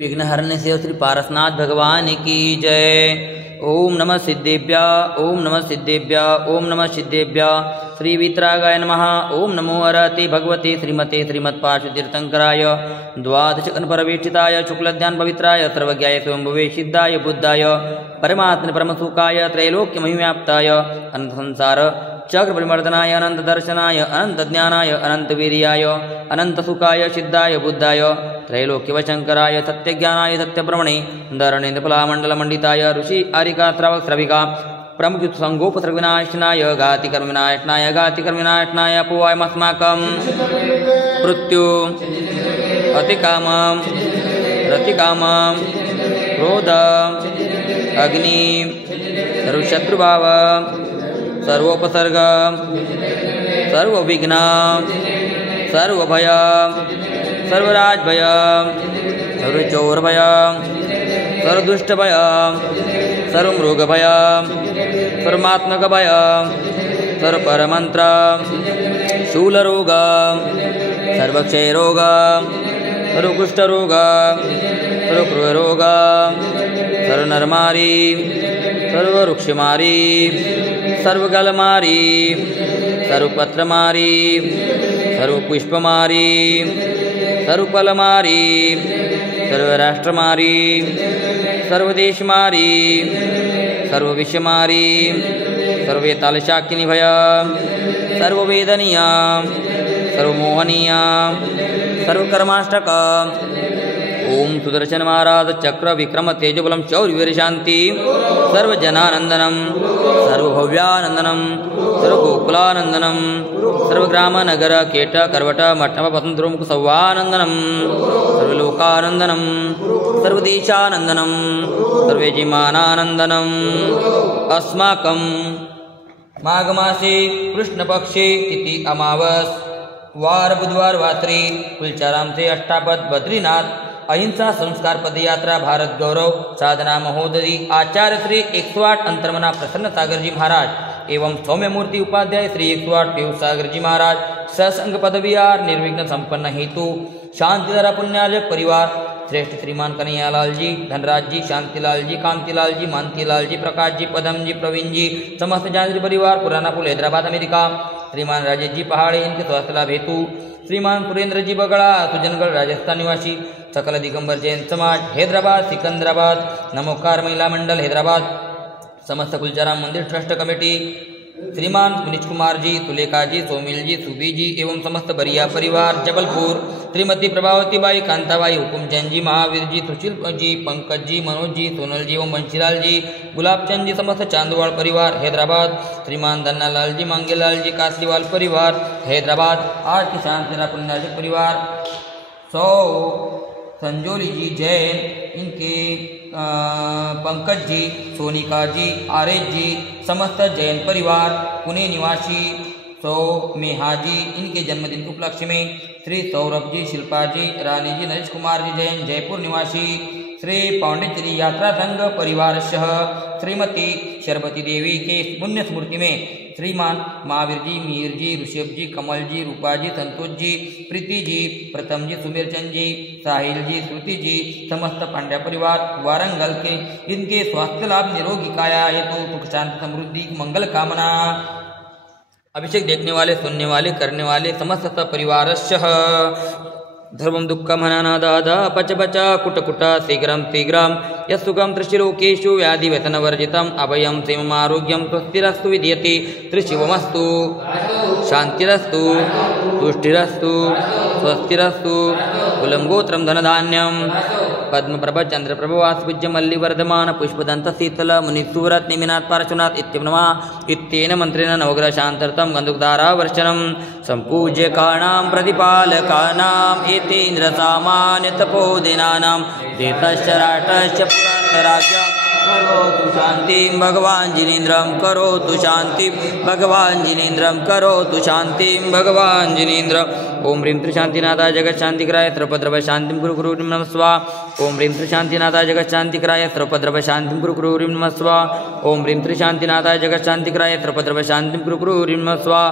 विघ्नहरने से श्री पारसनाथ भगवान की जय। ओम नमः सिद्धेभ्य, ओम नमः सिद्धेभ्य, ओम नमः सिद्धेभ्य। श्री वीतरागाय नमः। ओम नमो अरहते भगवते श्रीमते श्रीमत्पार्श्वतीर्थंकराय द्वादशकन्परवेष्टिताय शुक्लध्यान पवित्राय सर्वज्ञाय स्वयंभुवे सिद्धाय बुद्धाय परमात्मने परमसुखाय त्रैलोक्यमहिव्याप्ताय अनंत संसार चक्र परिमर्दनाय अनंत दर्शनाय अनंत ज्ञानाय अनंत वीर्याय अनंत सुखाय सिद्धाय बुद्धाय त्रैलोक्यवशंकराय सत्यज्ञानाय सत्यब्रह्मणे धरणेन्द्रफलामण्डलमण्डिताय ऋषि आरिका श्रावक श्रविका प्रमुख संगोपसर्गविनाशनाय घातिकर्मविनाशनाय अपोवायमस्माकं मृत्यु अतिकामं रतिकामं क्रोध अग्नि सर्वशत्रुभाव सर्वोपसर्ग सर्वविघ्न सर्वभय सर्वराजभय सर्वचौरभय सर्वदुष्टभय सर्वमृगभय सर्वात्मकभय सर्वपरमंत्र शूलरोग सर्वक्षयरोग सर्वकुष्ठरोग सर्वक्रूररोग सर्वनरमारी सर्ववृक्षमारी सर्वगलमारी सर्वपत्रमारी सर्वपुष्पमारी सर्वफलमारी सर्वराष्ट्रमारी सर्वदेशमारी सर्वविश्वमारी सर्ववेतालशाकिनीभय सर्ववेदनीय सर्वमोहनीय सर्वकर्माष्टक। ओम सुदर्शन महाराज चक्र विक्रम तेजबलम शौर्यवीर शांति सर्वजनानंदनम सर्वभव्यानंदनम सर्वगोकुलानंदनम सर्वग्राम नगर केट करवट मठम पतंद्रुमुख सौवानंदनम सर्वलोकानंदनम सर्वदेशानंदनम सर्वजीमानानंदनम। अस्माकं माघमासे कृष्णपक्षे तिथि अमावस वार बुधवार वात्री कुलचाराम से अष्टापद बद्रीनाथ अहिंसा संस्कार पदयात्रा भारत गौरव साधना महोदरी आचार्य श्री 108 अंतर्मना प्रसन्न सागर जी महाराज एवं सौम्यमूर्ति उपाध्याय श्री 108 पीयूष सागर जी महाराज सत्संग पदविहार निर्विघ्न संपन्न हेतु शांतिधारा पुण्यार्जक परिवार श्रेष्ठ श्रीमान कन्हैयालाल जी धनराज जी शांतिलाल जी कांतिलाल जी मानतीलाल जी प्रकाश जी पदम जी प्रवीण जी समस्त जानवी परिवार पुराना पुल हैदराबाद अमेरिका श्रीमान राजेश जी पहाड़े इनके स्वास्थ्य लाभ हेतु श्रीमान सुरेंद्र जी बगड़ा सुजनगढ़ राजस्थान निवासी सकल दिगंबर जैन समाज हैदराबाद सिकंदराबाद नमोकार महिला मंडल हैदराबाद समस्त कुलचाराम मंदिर ट्रस्ट कमेटी श्रीमान मुनीश कुमार जी सुलेखा जी सोमिल जी सुबी जी एवं समस्त बरिया परिवार जबलपुर श्रीमती प्रभावती बाई कांताबाई हुकुम जैन जी महावीर जी सुशील जी पंकज जी मनोज जी सोनल जी एवं बंशीलाल जी गुलाबचंद जी समस्त चांदवाड़ परिवार हैदराबाद श्रीमान धन्नालाल जी मांगेलाल जी कासलीवाल परिवार हैदराबाद आज की शांतिरा पुण्यार्जक परिवार सौ संजोली जी जैन इनके पंकज जी सोनिका जी आरेज जी समस्त जैन परिवार पुणे निवासी सौ मेहा जी इनके जन्मदिन के उपलक्ष्य में श्री सौरभ जी शिल्पा जी रानी जी नरेश कुमार जी जैन जयपुर निवासी श्री पांडिचेरी यात्रा संघ परिवार सह श्रीमती शरबती देवी के पुण्य स्मृति में श्रीमान महावीर जी मीर जी ऋषभ जी कमल जी रूपा जी संतोष जी प्रीति जी प्रथम जी सुमेर चंद जी साहिल जी श्रुति जी समस्त पांड्या परिवार वारंगल के इनके स्वास्थ्य लाभ निरोगी काया हेतु सुख शांति समृद्धि मंगल कामना। अभिषेक देखने वाले सुनने वाले करने वाले समस्त परिवार धर्मं दुःखं हननादादा पच पच कुट कुट शीघ्रं शीघ्रं यस्सुखं त्रिशिलोकेषु व्याधिव्यसनवर्जितम् अभयं क्षेममारोग्यं स्वस्तिरस्तु विद्यते त्रिशिवमस्तु शान्तिरस्तु तुष्टिरस्तु स्वस्तिरस्तु कुलं गोत्रं धनधान्यं पद्मप्रभ चंद्रप्रभ वासपूज्य मल्लिवर्धमान पुष्पदंत शीतल मुनिसुव्रत निमिनाथ पार्श्वनाथ इत्यनमः इत्येन मंत्रेण नवग्रह शांतर्थं गन्धुकधारा वर्षणं सम्पूज्य काणां प्रतिपालकानाम् एतेन्द्र सामान्य तपोदिनानां देतश्च राष्ट्रश्च पुरस्तराज्ञ करोतु शांतिं भगवान् जिनेन्द्रं करोतु शांतिं भगवान् जिनेन्द्रं करोतु शांतिं भगवान् जिनेन्द्र। ओम ह्रीं त्रिशांतिनाथाय जगत शांतिकराय सर्वभद्रभय शांतिं गुरु गुरु नमः स्वाहा। ओम ह्रीं त्रिशान्तिनाथाय जगत्शान्तिकराय सर्वोपद्रवशान्तिं कुरु कुरु ह्रीं नमः स्वाहा ओम ह्रीं त्रिशान्तिनाथाय जगत्शान्तिकराय सर्वोपद्रवशान्तिं कुरु कुरु ह्रीं नमः स्वाहा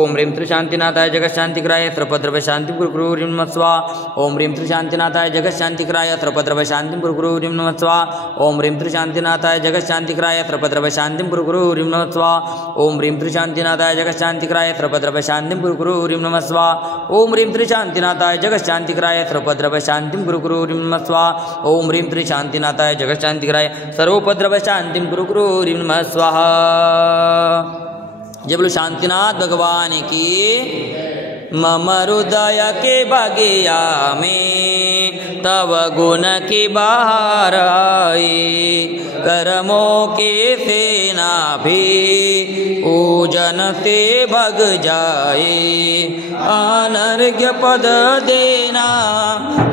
ओम ह्रीं त्रिशान्तिनाथाय जगत्शान्तिकराय सर्वोपद्रवशान्तिं कुरु कुरु ह्रीं नमः स्वाहा ओम ह्रीं त्रिशान्तिनाथाय जगत्शान्तिकराय सर्वोपद्रवशान्तिं कुरु कुरु ह्रीं नमः स्वाहा ओम ह्रीं त्रिशान्तिनाथाय जगत्शान्तिकराय सर्वोपद्रवशान्तिं कुरु कुरु ह्रीं नमः स्वाहा ओम ह्रीं त्रिशान्तिनाथाय जगत्शान्तिकराय सर्वोपद्रवशान्तिं कुरु कुरु ह्रीं नमः स्वाहा ओम ह्रीं त्रिशान्तिनाथाय जगत्शान्तिकराय सर्वोपद्रवशान्तिं कुरु कुरु ह्रीं नमः स्वाहा ओम ह्रीं त्रिशान्तिनाथाय जगत्शान्तिकराय सर्वोपद्रवशान्तिं कुरु कुरु ह्रीं नमः स्वाहा। जय बोलो शांतिनाथ भगवान की। मम हृदय के बगिया में तव गुण की बहार आई, कर्मों के सेना भी पूजन से भग जाए, अनर्घ्य पद देना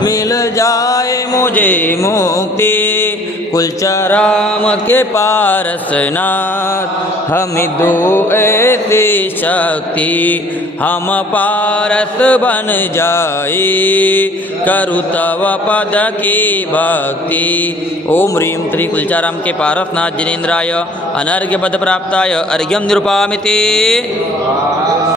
मिल जाए मुझे मुक्ति, कुलचराम के पारसनाथ हम दो ऐसी शक्ति, हम पारस बन जाए, करु तव पद की भक्ति। ओम ह्रीं त्रि कुलचाराम के पारसनाथ जिनेन्द्राय अनर्घ्य पद प्राप्ताय अर्घ्यम निरूपामिते।